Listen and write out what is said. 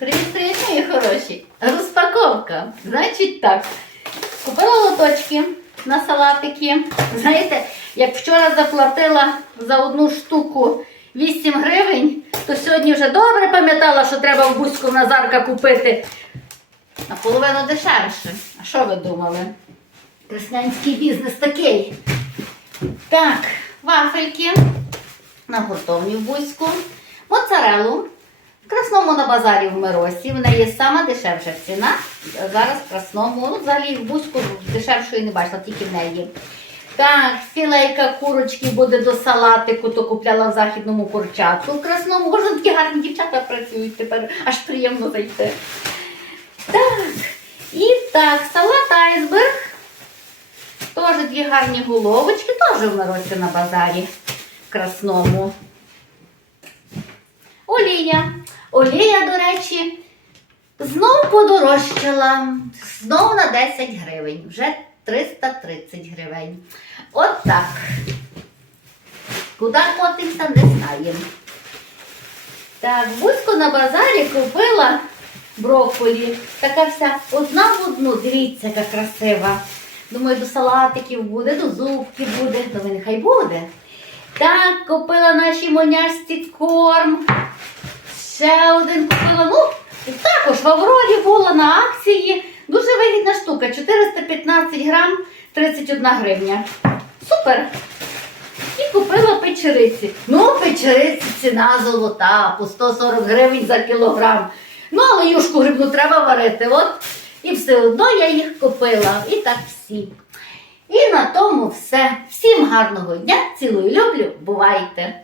Привіт, привіт, мої хороші. Розпаковка. Значить так. Купила лоточки на салатики. Знаєте, як вчора заплатила за одну штуку 8 гривень, то сьогодні вже добре пам'ятала, що треба в Бузьку в Назарка купити наполовину дешевше. А що ви думали? Краснянський бізнес такий. Так, вафельки на гуртовні в Бузьку, моцарелу. Красному на базарі в Миросі. В неї сама дешевша ціна. Зараз в красному, ну, взагалі в Бузьку дешевшої не бачила, тільки в неї. Так, філейка курочки буде до салатику, то купляла в західному курчатку. В красному, можна такі гарні дівчата працюють тепер, аж приємно зайти. Так, і так, салат айсберг. Теж дві гарні головочки, теж в Миросі на базарі в красному. Олія. Олія, до речі, знов подорожчала. Знов на 10 гривень. Вже 330 гривень. От так. Куди котиться, не знаємо. Так, бузько на базарі купила брокколі. Така вся одна в одну. Дивіться, яка красива. Думаю, до салатиків буде, до зубки буде. Думаю, нехай буде. Так, купила нашій моняшці корм. Ще один купила. Ну, також в Аврорі була на акції. Дуже вигідна штука. 415 грам 31 гривня. Супер! І купила печериці. Ну, печериці ціна золота, по 140 гривень за кілограм. Ну, але юшку грибну треба варити. От. І все одно я їх купила. І так всі. І на тому все. Всім гарного дня, цілую люблю, бувайте!